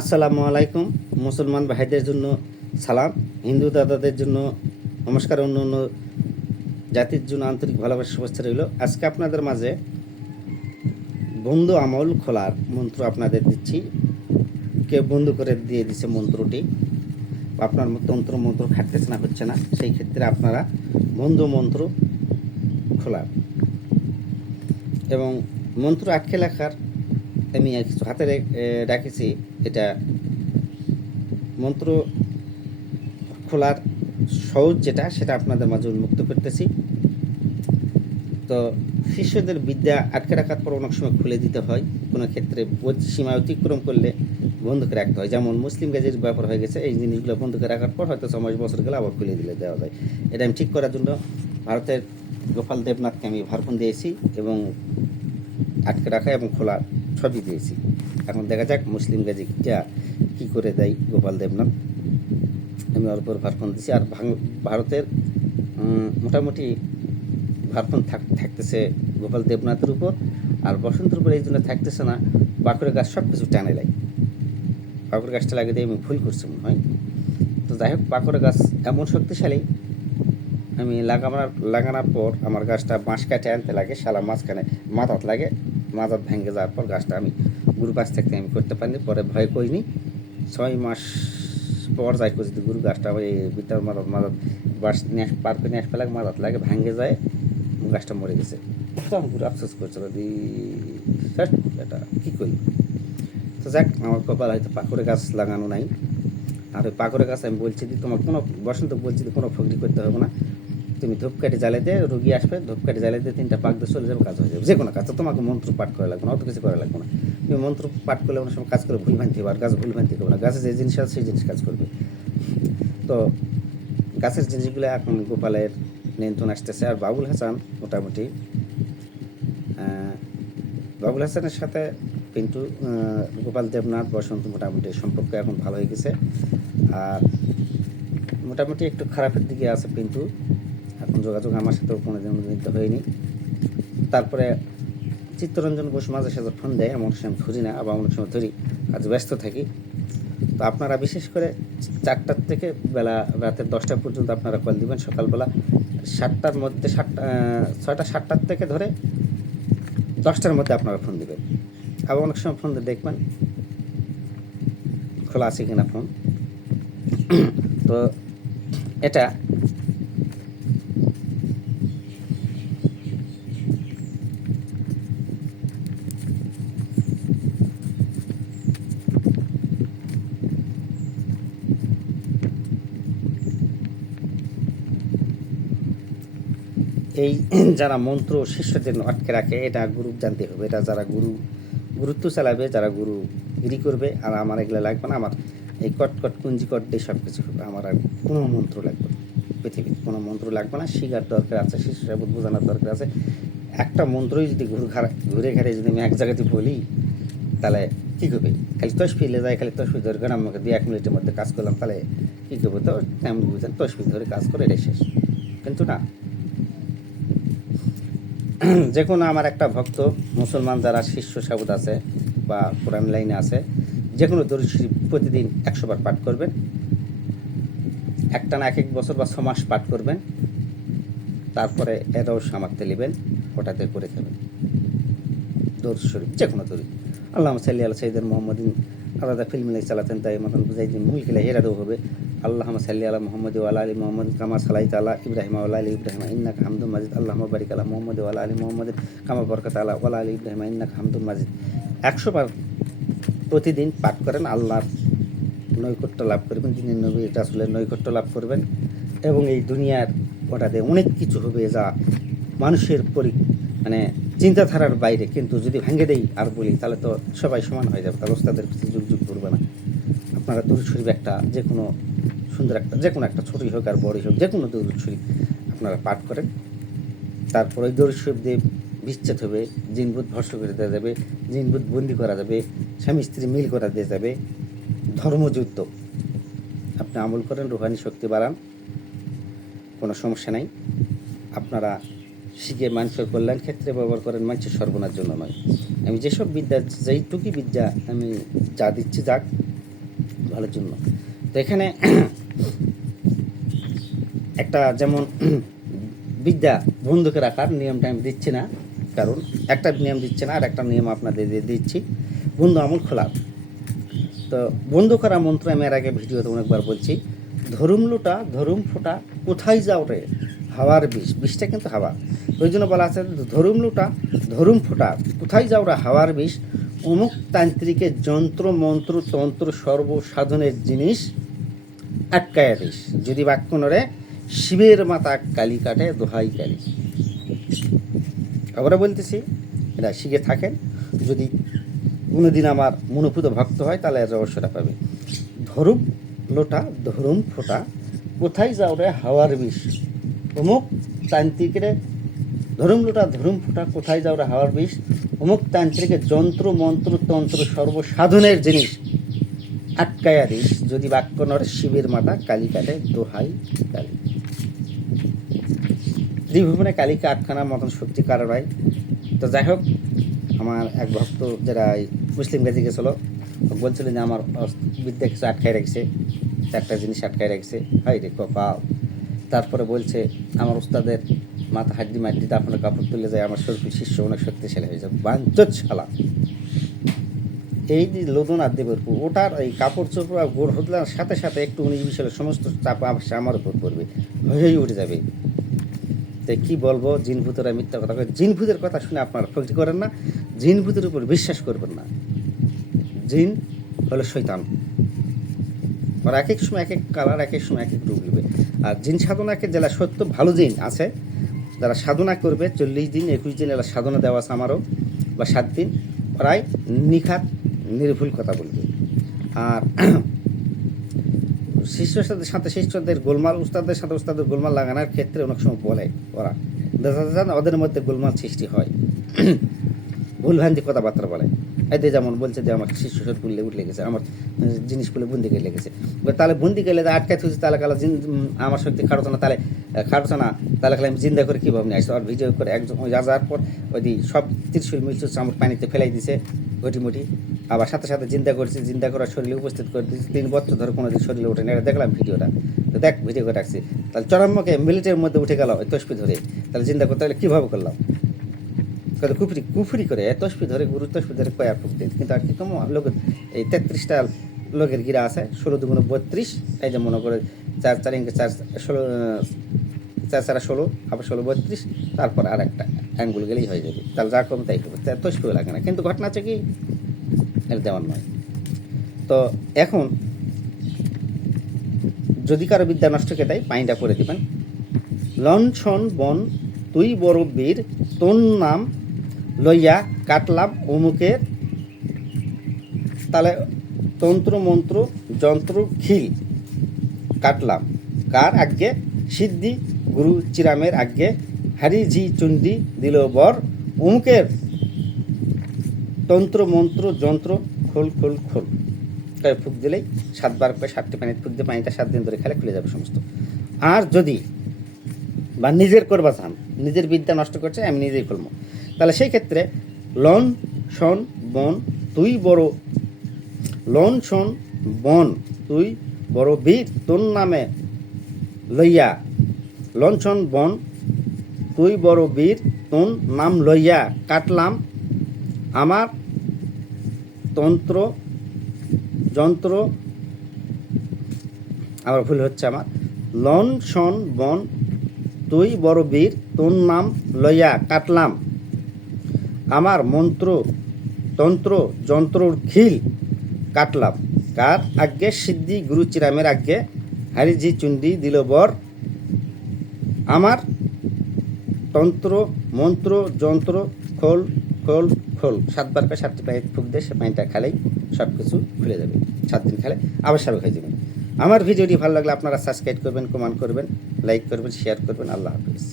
আসসালামু আলাইকুম। মুসলমান ভাইদের জন্য সালাম, হিন্দু দাদাদের জন্য নমস্কার, অন্য অন্য জাতির জন্য আন্তরিক ভালোবাসা, শুভেচ্ছা রইল। আজকে আপনাদের মাঝে বন্ধু আমল খোলার মন্ত্র আপনাদের দিচ্ছি। কেউ বন্ধু করে দিয়ে দিছে মন্ত্রটি। আপনার তন্ত্র মন্ত্র খাটতেছে না, হচ্ছে না। সেই ক্ষেত্রে আপনারা বন্ধু মন্ত্র খোলার এবং মন্ত্র আটকে লেখার আমি হাতে রাখেছি, এটা মন্ত্র খোলার সহজ যেটা, সেটা আপনাদের মাঝে উন্মুক্ত করতেছি। তো শিষ্যদের বিদ্যা আটকে রাখার পর অনেক সময় খুলে দিতে হয়। কোনো ক্ষেত্রে সীমা অতিক্রম করলে বন্ধুকে রাখতে হয়। যেমন মুসলিম গাজের ব্যাপার হয়ে গেছে, এই জিনিসগুলো বন্ধুকে রাখার পর হয়তো ছ মাস, বছর গেলে আবার খুলে দিলে দেওয়া যায়। এটা আমি ঠিক করার জন্য ভারতের গোপাল দেবনাথকে আমি ভারপণ দিয়েছি এবং আটকে রাখা এবং খোলা সবই দিয়েছি এখন দেখা যাক মুসলিম গাজিটা কী করে দেয় গোপাল দেবনাথ। আমি অল্প ভারপণ দিয়েছি আর ভারতের মোটামুটি থাক থাকতেছে গোপাল দেবনাথের উপর আর বসন্তের উপর এই জন্য থাকতেছে না, বাঁকুড়া গাছ সব কিছু টানে লাগে বাঁকুড়া গাছটা লাগিয়ে দিয়ে আমি ভুল করছি মনে হয়। তো যাই হোক পাকড় গাছ এমন শক্তিশালী। আমি লাগানোর লাগানোর পর আমার গাছটা বাঁশ কাটে আনতে লাগে, শালা মাঝখানে মাথাত লাগে। মাথাত ভেঙে যাওয়ার পর গাছটা আমি গুরু গাছ থাকতে আমি করতে পারিনি, পরে ভয় করিনি। ছয় মাস পর যাই করছি গুরু গাছটা ওই ভিতর মাথাত মাথাত বাস নিয়ে পার করে নিয়ে আসতে লাগে লাগে, ভেঙে যায়, গাছটা মরে গেছে। তখন গুরু আফসোস করছিল দি এটা কী করি? তো যাক, আমার কপাল হয়তো পাকুড়ে গাছ লাগানো নাই। আর ওই পাকুড়ে গাছ আমি বলছি যে, তোমার কোনো বসন্ত বলছি যে, কোনো ফকরি করতে হবে না। তুমি ধূপকাঠি দিয়ে রুগী আসবে, ধূপকাঠি দিয়ে তিনটা পাক দিয়ে চলে যাবে, কাজ হয়ে যাবে। যে কোনো কাজ, তোমাকে মন্ত্র পাঠ করা লাগবে না, অত কিছু করা লাগবে না। তুমি মন্ত্র পাঠ করলে অনেক সময় কাজ করে ভুল ভ্রান্তি হবে, আর গাছ ভুল ভ্রান্তি করবে না। গাছে যে জিনিস আছে, সেই জিনিস কাজ করবে। তো গাছের জিনিসগুলো এখন গোপালের নিয়ন্ত্রণ আসতেছে, আর বাবুল হাসান মোটামুটি বাবুল হাসানের সাথে পিন্টু গোপাল দেবনাথ, বসন্ত মোটামুটি সম্পর্ক এখন ভালো হয়ে গেছে। আর মোটামুটি একটু খারাপের দিকে আছে পিন্টু। যোগাযোগ আমার সাথেও কোনো দিন নিতে হয়নি। তারপরে চিত্তরঞ্জন ঘোষ মাঝে সাঝে ফোন দেয়, এমন সময় ধরি না, আবার অনেক সময় ধরি, আজ ব্যস্ত থাকি। তো আপনারা বিশেষ করে চারটার থেকে বেলা রাতের দশটা পর্যন্ত আপনারা কল দিবেন সকালবেলা। সাতটার মধ্যে, সাতটা ছয়টা, সাতটার থেকে ধরে দশটার মধ্যে আপনারা ফোন দিবেন। আবার অনেক সময় ফোন দিয়ে দেখবেন, খোলা আছে কিনা ফোন তো এটা এই যারা মন্ত্র শিষ্যদের আটকে রাখে, এটা গুরু জানতে হবে। এটা যারা গুরু গুরুত্ব চালাবে, যারা গুরু গিরি করবে, আর আমার এগুলো লাগবে না, আমার এই কটকট কুঞ্জি কট দিয়ে সব কিছু হবে। আমার আর কোনো মন্ত্র লাগবে না। পৃথিবীতে কোনো মন্ত্র লাগবে না। শিকার দরকার আছে শিষ্য সাবুদ বোঝানোর দরকার আছে। একটা মন্ত্রই যদি ঘুরে ঘুরে ঘাড়ে যদি আমি এক জায়গাতে বলি, তাহলে কী করবে? খালি তসফি লে যায়, খালি তসফি ধরে গেলাম আমাকে দু এক মিনিটের মধ্যে কাজ করলাম, তাহলে কী করব? তো তেমন বুঝেন তসফি ধরে কাজ করে, এটাই শেষ। কিন্তু না যে কোনো আমার একটা ভক্ত, মুসলমান যারা শিষ্য সাবুদ আছে বা কোরআন লাইনে আছে যে কোনো দরুদ শরীফ প্রতিদিন একশো বার পাঠ করবেন। একটা না এক এক বছর বা ছ মাস পাঠ করবেন। তারপরে এটাও সামারতে নেবেন ওটাতে করে খাবেন। দরুদ শরীফ যে কোনো দরুদ। আল্লাহ সাল্লি আল্লাহ সাইদান মোহাম্মদিন আলাদা ফিল্ম চালাতেন তাই মতন বুঝাই দিন। মূল খেলে হেরারও হবে। আল্লাহ সাল্লি আলা মোহাম্মদ ওয়ালা আলী মোহাম্মদ কামা সালাই তালা ইব্রাহিম ওয়ালা আলী ইব্রাহিম ইন্নাক হামদুল মাজিদ। আল্লাহ বারিক আলা মোহাম্মদ ওয়ালা আলী মোহাম্মদ কামা বরকত আলা ওয়ালা আলী ইব্রাহিম ইন্নাক হামদুল মাজিদ। একশো বার প্রতিদিন পাঠ করেন, আল্লাহর নৈকট্য লাভ করবেন, যিনি নবী, রাসুলের নৈকট্য লাভ করবেন। এবং এই দুনিয়ার ওটাতে অনেক কিছু হবে যা মানুষের পরি মানে চিন্তাধারার বাইরে। কিন্তু যদি ভেঙে দেই আর বলি, তাহলে তো সবাই সমান হয়ে যাবে। তাহলে ওস্তাদের কিছু যুগ যুগ করবে না। আপনারা দরুদ শরীফ একটা যে কোনো সুন্দর একটা, যে কোনো একটা ছোটোই হোক আর বড়ই হোক, যে কোনো দরুদ ছুরি আপনারা পাঠ করেন। তারপর ওই দৌড় শরীফ দিয়ে বিচ্ছেদ হবে জিনবুত ভর্ষ করে দেওয়া যাবে জিনবুত বন্দি করা যাবে, স্বামী স্ত্রী মিল করা দিয়ে যাবে, ধর্মযুদ্ধ। আপনি আমল করেন, রুহানি শক্তি বাড়ান, কোনো সমস্যা নাই। আপনারা শিখে মানুষের কল্যাণ ক্ষেত্রে ব্যবহার করেন, মানুষের সর্বনার জন্য নয়। আমি যেসব বিদ্যা যেইটুকুই বিদ্যা আমি যা দিচ্ছি, যাক, ভালোর জন্য। তো এখানে একটা যেমন বিদ্যা বন্ধুকে রাখার নিয়মটা আমি দিচ্ছি না, কারণ একটা নিয়ম দিচ্ছে না আর একটা নিয়ম আপনাদের দিয়ে দিচ্ছি। বন্ধু আমল খোলা। তো বন্ধু করা মন্ত্র আমি এর আগে ভিডিওতে অনেকবার বলছি, ধরুম লুটা, ধরুম ফোটা, কোথায় যাও রে? হাওয়ার বিষ, বিষটা কিন্তু হাওয়া। ওই জন্য বলা আছে ধরুম লুটা, ধরুম ফোটা, কোথায় যাও রে হাওয়ার বিষ? অমুক তান্ত্রিকের যন্ত্র, মন্ত্র, তন্ত্র সর্বসাধনের জিনিস আটকায়া দিস। যদি বাক্য নরে শিবের মাতা কালী কাটে, দোহাই কালী। আবারও বলতেছি এটা শিখে থাকেন। যদি কোনোদিন আমার মনোপুত ভক্ত হয়, তাহলে এর রহস্যটা পাবে। ধরুম লোটা ধরুম ফোটা, কোথায় যাও রে হাওয়ার বিষ? অমুক তান্ত্রিকের ধরুম লোটা ধরুম ফোটা, কোথায় যাও রে হাওয়ার বিষ? অমুক তান্ত্রিকের যন্ত্র, মন্ত্র, তন্ত্র সর্বসাধনের জিনিস। আটকায়া দিস, যদি বাক্য নরে শিবের মাতা কালী কাটে, দোহাই কালী। ত্রিভুবনে কালীকে আটখানার মতন শক্তি কারও তো যাই হোক, আমার এক ভক্ত যারা মুসলিম গাজি গেছিল বলছিল যে আমার বিদ্যা কিছু আটকায় রাখছে, চারটা জিনিস আটকায় রাখছে। হাই রে কপাল। তারপরে বলছে, আমার উস্তাদের মাথা হাড্ডি মাড্ডিতে আপনার কাপড় তুলে যায়, আমার শরীর শিষ্য অনেক শক্তিশালী হয়ে যাবে। বাঞ্চত শালা। এই যে লোদন আর দেবরপুর ওটার এই কাপড় চোপড় আর গোড় হতলার সাথে সাথে একটু উনিশ বিশের সমস্ত চাপ আমার উপর পড়বে। হয়েই উঠে যাবে। তো কি বলব, জিন ভূতেরা মিথ্যা কথা জিন ভূতের কথা শুনে আপনারা ভক্তি করেন না, জিন ভূতের উপর বিশ্বাস করবেন না। জিন হলো শৈতান আর এক এক সময় এক এক কালার, এক এক সময় এক এক রূপ নেবে। আর জিন সাধনাকে যারা সত্য, ভালো জিন আছে, যারা সাধনা করবে, চল্লিশ দিন, একুশ দিন এরা সাধনা দেওয়া আছে আমারও, বা সাত দিন প্রায় নিখাত, নির্ভুল কথা বলবে। আর শিষ্যের সাথে সাথে শিষ্যদের গোলমাল উস্তাদের সাথে উস্তাদের গোলমাল লাগানোর ক্ষেত্রে অনেক সময় বলে ওরা। ওদের মধ্যে গোলমাল সৃষ্টি হয়। ভুলভ্রান্তি কথাবার্তা বলে। এতে যেমন বলছে যে আমার সব তুললে উঠলে গেছে আমার জিনিসগুলো বন্দি গেলে গেছে তাহলে বন্দি গেলে আটকায় থুছি তাহলে কালা আমার শক্তি খাটতো না তাহলে আহ, না। তাহলে কালে আমি জিন্দা করে কীভাবে নিয়ে আসতো আর ভিডিও করে একজন ওই যাওয়ার পর ওই সব ত্রিশুল মিলচুল আমার পানিতে ফেলাই দিছে ঘটি মুটি আবার সাথে সাথে চিন্তা করছি চিন্তা করার শরীরে উপস্থিত করে দিয়েছি। তিন বছর ধরে কোনো দিন শরীরে ওঠে না এটা দেখলাম ভিডিওটা। তো দেখ, ভিডিও করে রাখছি। তাহলে চরমকে মিলিটের মধ্যে উঠে গেল তসপি ধরে। তাহলে চিন্তা করতে হলে কীভাবে করলাম? কত কুফরি কুফরি করে তসপি ধরে, গুরু তসপি ধরে কয়া ফুক দিন কিন্তু আর কি কম লোক এই তেত্রিশটা লোকের গিরা আছে, ষোলো দুগুণ বত্রিশ। এই যে মনে করে চার চার ইঞ্চি চার ষোলো, চার চারা ষোলো, আবার ষোলো বত্রিশ। তারপর আর একটা অ্যাঙ্গুল গেলেই হয়ে যাবে। তাহলে যা কম তাই তার তসপিও লাগে না। কিন্তু ঘটনা হচ্ছে কি? এটা দেওয়ার নয়। তো এখন যদি কারও বিদ্যা নষ্ট দেয় পাইনটা করে দিবেন। লঞ্ছন বন, তুই বড় বীর, তোর নাম লইয়া কাটলাম অমুকের। তাহলে তন্ত্র, মন্ত্র, যন্ত্র, খিল কাটলাম। কার আগে সিদ্ধি গুরু চিরামের আগে হারি ঝি চুন্ডি দিল বর। অমুকের তন্ত্র, মন্ত্র, যন্ত্র, খোল খোল খোল। তাই ফুক দিলেই সাতবার করে সাতটি পানিতে ফুক দিয়ে পানিটা সাত দিন ধরে খেলে খুলে যাবে সমস্ত। আর যদি বা নিজের করবা চান নিজের বিদ্যা নষ্ট করছে, আমি নিজেই করব তাহলে সেই ক্ষেত্রে লন শন বন, তুই বড়, লন শন বন, তুই বড় বীর, তোর নামে লইয়া লঞ্চন বন, তুই বড় বীর, তোর নাম লইয়া কাটলাম আমার তন্ত্র, যন্ত্র, আবার ভুল হচ্ছে আমার, লন, শন, বন, তুই, বড় বীর, তোর নাম লইয়া কাটলাম। আমার মন্ত্র, তন্ত্র, যন্ত্রর খিল কাটলাম। কার আজ্ঞে? সিদ্ধি গুরু চিরামের আজ্ঞে। হারিজি চুন্ডি দিল বর। আমার তন্ত্র, মন্ত্র, যন্ত্র, খোল খোল খোল সাতবার করে সাতটি পায়ে ফুক দিয়ে সে পানিটা খেলেই সব কিছু খুলে যাবে। সাত দিন খেলে আবার স্বাভাবিক হয়ে যাবে। আমার ভিডিওটি ভালো লাগলে আপনারা সাবস্ক্রাইব করবেন কমেন্ট করবেন লাইক করবেন শেয়ার করবেন। আল্লাহ হাফিজ।